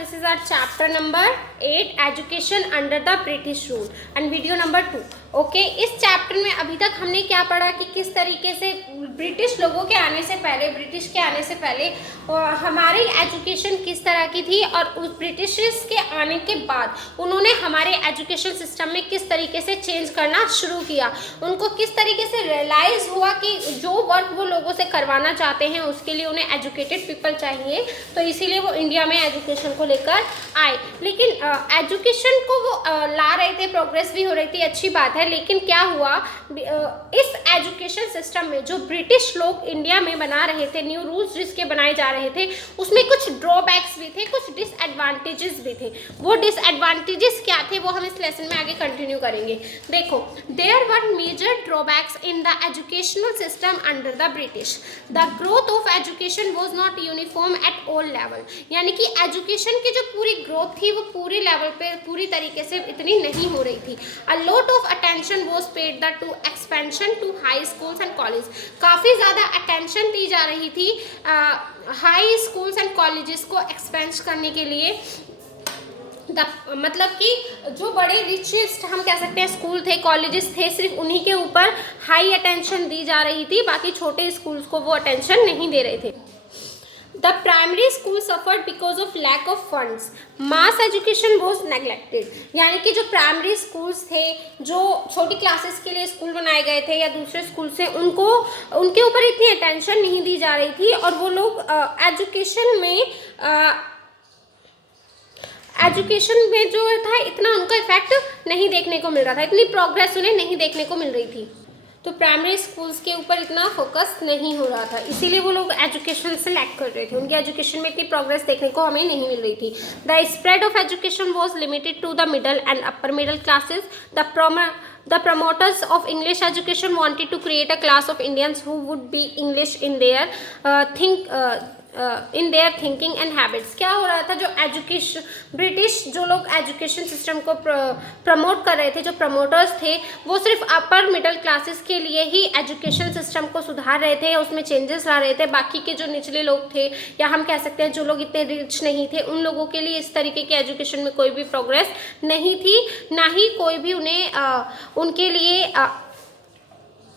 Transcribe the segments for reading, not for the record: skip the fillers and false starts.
this is our chapter number 8 education under the British rule and video number 2. Okay इस chapter में अभी तक हमने क्या पढ़ा कि किस तरीके से ब्रिटिश लोगों के आने से पहले, ब्रिटिश के आने से पहले हमारी एजुकेशन किस तरह की थी और उस ब्रिटिशर्स के आने के बाद उन्होंने हमारे एजुकेशन सिस्टम में किस तरीके से चेंज करना शुरू किया, उनको किस तरीके से रियलाइज़ हुआ कि जो वर्क वो लोगों से करवाना चाहते हैं उसके लिए उन्हें एजुकेटेड पीपल चाहिए, तो इसीलिए वो इंडिया में एजुकेशन को लेकर आए। लेकिन एजुकेशन को वो ला रहे थे, प्रोग्रेस भी हो रही थी, अच्छी बात है। लेकिन क्या हुआ, इस एजुकेशन सिस्टम में जो ब्रिटिश लोग इंडिया में बना रहे थे, न्यू रूल्स जिसके बनाए जा रहे थे, उसमें कुछ ड्रॉबैक्स भी थे, कुछ डिसएडवांटेजेस भी थे। वो डिसएडवांटेजेस क्या थे वो हम इस लेसन में आगे कंटिन्यू करेंगे। देखो, there were major drawbacks in the educational system under the British. The growth of education was not uniform at all level, यानी कि एजुकेशन की जो पूरी ग्रोथ थी वो पूरे लेवल पे पूरी तरीके से इतनी नहीं हो रही थी। A lot of attention was paid the to expansion to high schools and college. काफ़ी ज़्यादा अटेंशन दी जा रही थी हाई स्कूल्स एंड कॉलेजेस को एक्सपेंड करने के लिए। मतलब कि जो बड़े रिचेस्ट हम कह सकते हैं स्कूल थे, कॉलेजेस थे, सिर्फ उन्हीं के ऊपर हाई अटेंशन दी जा रही थी, बाकी छोटे स्कूल्स को वो अटेंशन नहीं दे रहे थे। The primary school suffered because of lack of funds. Mass education was neglected. यानी कि जो प्राइमरी स्कूल्स थे, जो छोटी क्लासेस के लिए स्कूल बनाए गए थे या दूसरे स्कूल से, उनके ऊपर इतनी अटेंशन नहीं दी जा रही थी और वो लोग एजुकेशन में जो था इतना उनका इफेक्ट नहीं देखने को मिल रहा था, इतनी प्रोग्रेस उन्हें नहीं देखने को मिल रही थी। तो प्राइमरी स्कूल्स के ऊपर इतना फोकस नहीं हो रहा था, इसीलिए वो लोग एजुकेशन से लैक कर रहे थे, उनकी एजुकेशन में इतनी प्रोग्रेस देखने को हमें नहीं मिल रही थी। The spread of education was limited to the middle and upper middle classes. The promoters of English education wanted to create a class of Indians who would be English in their thinking and habits. क्या हो रहा था, जो education British जो लोग education system को promote कर रहे थे, जो प्रमोटर्स थे, वो सिर्फ अपर मिडिल क्लासेस के लिए ही एजुकेशन सिस्टम को सुधार रहे थे, उसमें चेंजेस ला रहे थे। बाकी के जो निचले लोग थे या हम कह सकते हैं जो लोग इतने रिच नहीं थे, उन लोगों के लिए इस तरीके के एजुकेशन में कोई भी प्रोग्रेस नहीं थी, ना ही कोई भी उन्हें उनके लिए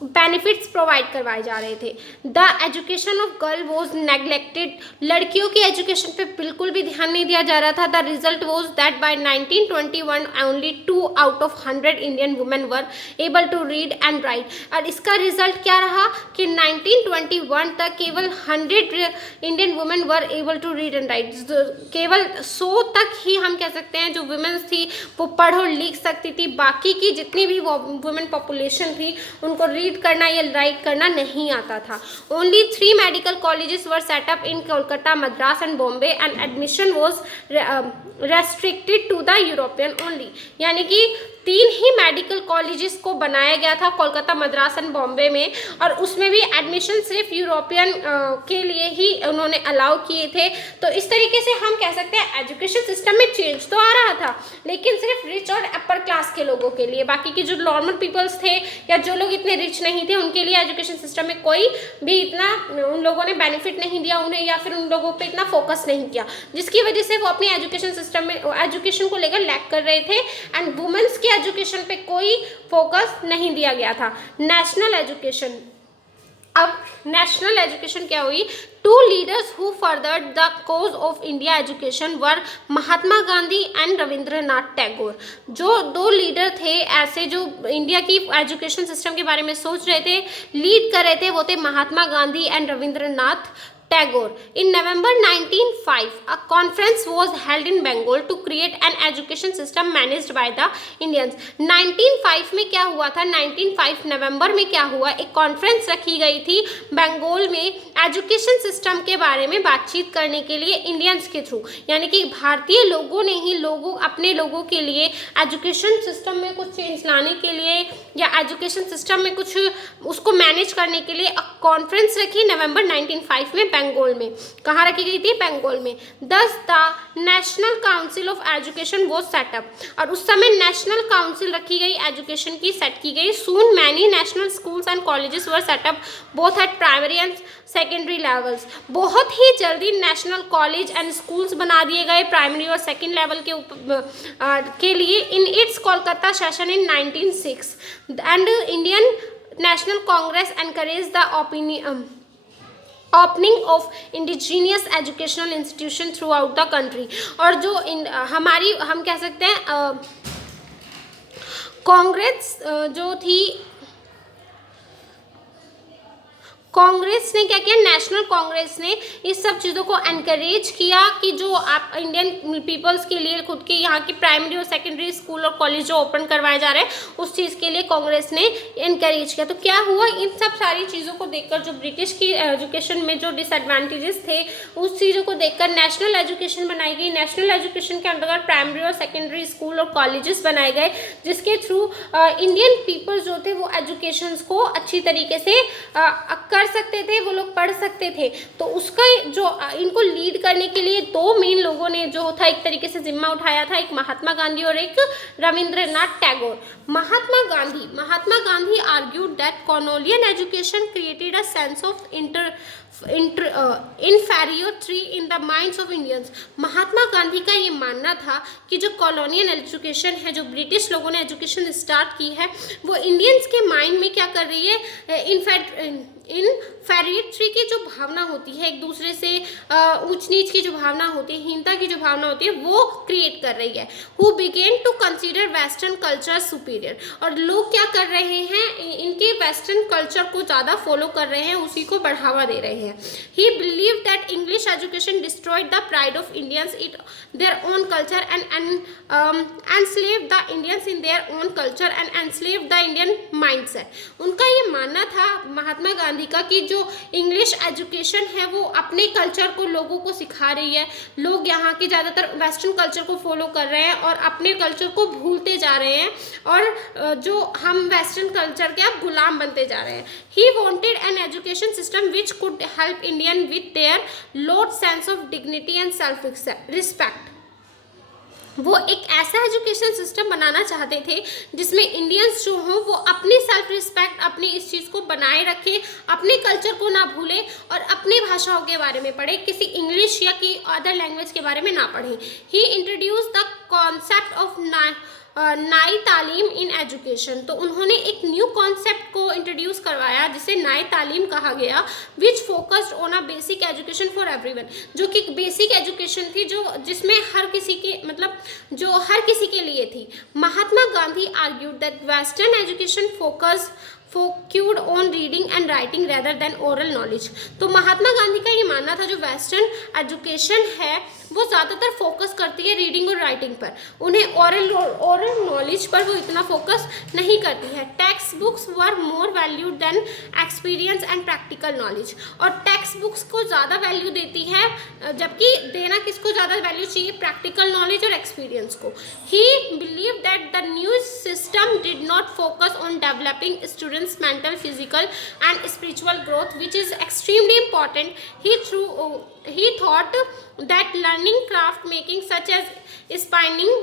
बेनिफिट्स प्रोवाइड करवाए जा रहे थे। The education of girl was neglected. लड़कियों की एजुकेशन पे बिल्कुल भी ध्यान नहीं दिया जा रहा था। The result was that by 1921 only 2 out of 100 Indian women were able to read and write. और इसका रिजल्ट क्या रहा कि 1921 तक केवल 100 Indian women were able to read and write. केवल 100 तक ही हम कह सकते हैं जो वुमेन्स थी वो पढ़ और लिख सकती थी, बाकी की जितनी भी वुमेन पॉपुलेशन थी उनको रीड करना या राइट करना नहीं आता था। Only 3 medical colleges were set up in Kolkata, Madras and Bombay and admission was restricted to the European only. यानी कि 3 ही मेडिकल कॉलेजेस को बनाया गया था कोलकाता, मद्रास एंड बॉम्बे में, और उसमें भी एडमिशन सिर्फ यूरोपियन के लिए ही उन्होंने अलाउ किए थे। तो इस तरीके से हम कह सकते हैं एजुकेशन सिस्टम में चेंज तो आ रहा था, लेकिन सिर्फ रिच और अपर क्लास के लोगों के लिए, बाकी की जो नॉर्मल पीपल्स थे या जो लोग इतने रिच नहीं थे उनके लिए एजुकेशन सिस्टम में कोई भी इतना उन लोगों ने बेनिफिट नहीं दिया उन्हें, या फिर उन लोगों पे इतना फोकस नहीं किया, जिसकी वजह से वो अपनी एजुकेशन सिस्टम में एजुकेशन को लेकर लैक कर रहे थे एंड वुमेन्स की एजुकेशन पे कोई फोकस नहीं दिया गया था। नेशनल एजुकेशन, अब नेशनल एजुकेशन क्या हुई? 2 leaders who furthered the cause of India education were Mahatma Gandhi and Rabindranath Tagore. जो 2 लीडर थे ऐसे जो इंडिया की एजुकेशन सिस्टम के बारे में सोच रहे थे, लीड कर रहे थे, वो थे Mahatma Gandhi and Rabindranath Tagore. In November 1905, a conference was held in Bengal to create an education system managed by the Indians. 1905 में क्या हुआ था? 1905 नवंबर में क्या हुआ? एक कॉन्फ्रेंस रखी गई थी बंगाल में एजुकेशन सिस्टम के बारे में बातचीत करने के लिए इंडियंस के थ्रू, यानी कि भारतीय लोगों ने ही अपने लोगों के लिए एजुकेशन सिस्टम में कुछ चेंज लाने के लिए या एजुकेशन सिस्टम में कुछ उसको मैनेज करने के लिए कॉन्फ्रेंस रखी नवंबर 1905 में बंगाल में। कहाँ रखी गई थी? बंगाल में। दस the national council of education was setup, और उस समय नेशनल काउंसिल रखी गई, एजुकेशन की सेट की गई। Soon many national schools and colleges were set up both at primary and secondary levels. बहुत ही जल्दी नेशनल कॉलेज एंड स्कूल्स बना दिए गए प्राइमरी और सेकेंड लेवल के लिए in its Kolkata session in 1906 and Indian national Congress encourage the opening of indigenous educational institution through out the country. और जो हमारी हम कह सकते हैं कांग्रेस जो थी, कांग्रेस ने क्या किया, नेशनल कांग्रेस ने इस सब चीज़ों को एनकरेज किया कि जो आप इंडियन पीपल्स के लिए खुद के यहाँ की प्राइमरी और सेकेंडरी स्कूल और कॉलेज जो ओपन करवाए जा रहे हैं उस चीज़ के लिए कांग्रेस ने एनकरेज किया। तो क्या हुआ, इन सब सारी चीज़ों को देखकर जो ब्रिटिश की एजुकेशन में जो डिसएडवांटेजेस थे उस चीज़ों को देखकर नेशनल एजुकेशन बनाई गई। नेशनल एजुकेशन के अंतर्गत प्राइमरी और सेकेंडरी स्कूल और कॉलेजेस बनाए गए जिसके थ्रू इंडियन पीपल्स जो थे वो एजुकेशंस को अच्छी तरीके से कर सकते थे, वो लोग पढ़ सकते थे। तो उसका जो इनको लीड करने के लिए दो मेन लोगों ने जो था एक तरीके से जिम्मा उठाया था, एक महात्मा गांधी और एक Rabindranath Tagore. Mahatma Gandhi argued that colonial education created a sense of inferiority in the minds of Indians। Mahatma Gandhi का ये मानना था कि जो कॉलोनियल एजुकेशन है, जो ब्रिटिश लोगों ने एजुकेशन स्टार्ट की है, वो इंडियंस के माइंड में क्या कर रही है, इनफेरियरिटी की जो भावना होती है, एक दूसरे से ऊंच नीच की जो भावना होती है, हीनता की जो भावना होती है, वो क्रिएट कर रही है। Who begin to consider western culture superior. और लोग क्या कर रहे हैं, इनके वेस्टर्न कल्चर को ज़्यादा फॉलो कर रहे हैं, उसी को बढ़ावा दे रहे हैं। ही believe that English education destroyed the pride of Indians it their own culture and enslave the Indians in their own culture and enslave the Indian mindset. उनका ये मानना था महात्मा गांधी का कि जो इंग्लिश एजुकेशन है वो अपने कल्चर को लोगों को सिखा रही है, लोग यहाँ के ज़्यादातर वेस्टर्न कल्चर को फॉलो कर रहे हैं और अपने कल्चर को भूलते जा रहे हैं, और जो हम वेस्टर्न कल्चर के अब गुलाम बनते जा रहे हैं। He wanted an education system which could help Indian with their load sense of dignity and self respect. वो एक ऐसा एजुकेशन सिस्टम बनाना चाहते थे जिसमें इंडियंस जो हों वो अपनी सेल्फ रिस्पेक्ट, अपनी इस चीज़ को बनाए रखें, अपने कल्चर को ना भूलें और अपनी भाषाओं के बारे में पढ़ें, किसी इंग्लिश या कि अदर लैंग्वेज के बारे में ना पढ़ें। ही इंट्रोड्यूस द कॉन्सेप्ट ऑफ नई तालीम इन एजुकेशन। तो उन्होंने एक न्यू कॉन्सेप्ट को इंट्रोड्यूस करवाया जिसे नई तालीम कहा गया, which focused on a basic education for everyone. जो कि बेसिक एजुकेशन थी जो जिसमें हर किसी के जो हर किसी के लिए थी। Mahatma Gandhi argued that western education focused on reading and writing rather than oral knowledge. तो महात्मा गांधी का ये मानना था जो वेस्टर्न एजुकेशन है वो ज़्यादातर फोकस करती है रीडिंग और राइटिंग पर, उन्हें ओरल नॉलेज पर वो इतना फोकस नहीं करती है। Text books were more valued than experience and practical knowledge. और टेक्स्ट बुक्स को ज़्यादा वैल्यू देती है, जबकि देना किसको ज़्यादा वैल्यू चाहिए, प्रैक्टिकल नॉलेज और एक्सपीरियंस को। He believe that the new system did not focus on developing students mental, physical and spiritual growth which is extremely important. He thought that learning craft making such as spinning,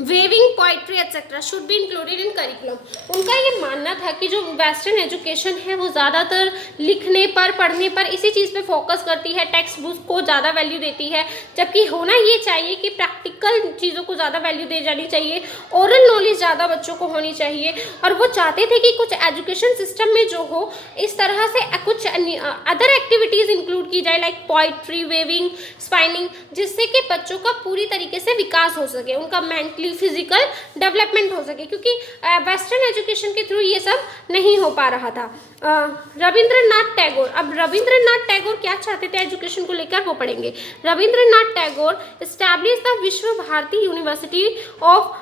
weaving, poetry etcetera should be included in curriculum. उनका ये मानना था कि जो western education है वो ज़्यादातर लिखने पर, पढ़ने पर, इसी चीज़ पे फोकस करती है, टेक्स्ट बुक को ज़्यादा वैल्यू देती है, जबकि होना ये चाहिए कि प्रैक्टिकल चीज़ों को ज़्यादा वैल्यू दी जानी चाहिए, ओरल नॉलेज ज़्यादा बच्चों को होनी चाहिए। और वो चाहते थे कि कुछ एजुकेशन सिस्टम में जो हो इस तरह से कुछ अदर एक्टिविटीज़ इंक्लूड की जाए, लाइक पोइट्री, वेविंग, स्पाइनिंग, जिससे कि बच्चों का पूरी तरीके से विकास हो सके, उनका मेंटली फिजिकल डेवलपमेंट हो सके, क्योंकि वेस्टर्न एजुकेशन के थ्रू ये सब नहीं हो पा रहा था। रविंद्रनाथ टैगोर, अब रविंद्रनाथ टैगोर क्या चाहते थे एजुकेशन को लेकर वो पढ़ेंगे। Rabindranath Tagore establish the Vishwa Bharati University of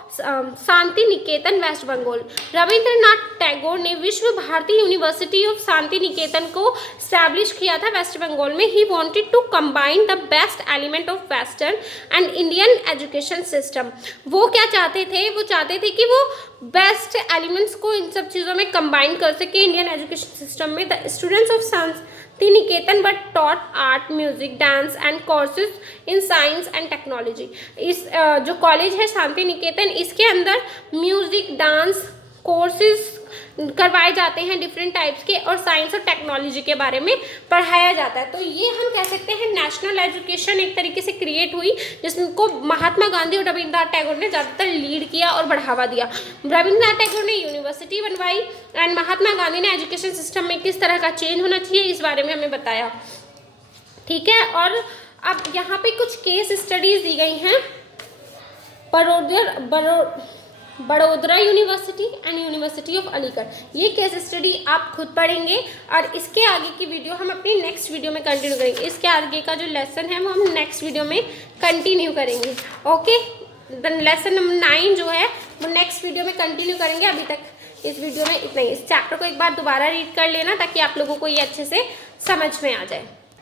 Shanti Niketan West Bengal. Rabindranath Tagore ने विश्व भारती यूनिवर्सिटी ऑफ शांति निकेतन को स्टैब्लिश किया था वेस्ट बंगाल में। He wanted to combine the best element of western and Indian education system. वो क्या चाहते थे, वो चाहते थे कि वो बेस्ट एलिमेंट्स को इन सब चीज़ों में कंबाइन कर सके इंडियन एजुकेशन सिस्टम में। The students of Shanti Niketan but taught art, music, dance and courses in science and technology. इस जो कॉलेज है शांति निकेतन, इसके अंदर म्यूजिक, डांस कोर्सेज करवाए जाते हैं डिफरेंट टाइप्स के, और साइंस और टेक्नोलॉजी के बारे में पढ़ाया जाता है। तो ये हम कह सकते हैं नेशनल एजुकेशन एक तरीके से क्रिएट हुई, जिसको महात्मा गांधी और रविंद्रनाथ टैगोर ने ज़्यादातर लीड किया और बढ़ावा दिया। रविंद्रनाथ टैगोर ने यूनिवर्सिटी बनवाई एंड महात्मा गांधी ने एजुकेशन सिस्टम में किस तरह का चेंज होना चाहिए इस बारे में हमें बताया। ठीक है, और अब यहाँ पे कुछ केस स्टडीज दी गई हैं। Baroda university and university of Aligarh, ये केस स्टडी आप खुद पढ़ेंगे और इसके आगे की वीडियो हम अपनी नेक्स्ट वीडियो में कंटिन्यू करेंगे। इसके आगे का जो लेसन है वो हम नेक्स्ट वीडियो में कंटिन्यू करेंगे। ओके, लेसन नंबर 9 जो है वो नेक्स्ट वीडियो में कंटिन्यू करेंगे। अभी तक इस वीडियो में इतना ही। इस चैप्टर को एक बार दोबारा रीड कर लेना ताकि आप लोगों को ये अच्छे से समझ में आ जाए।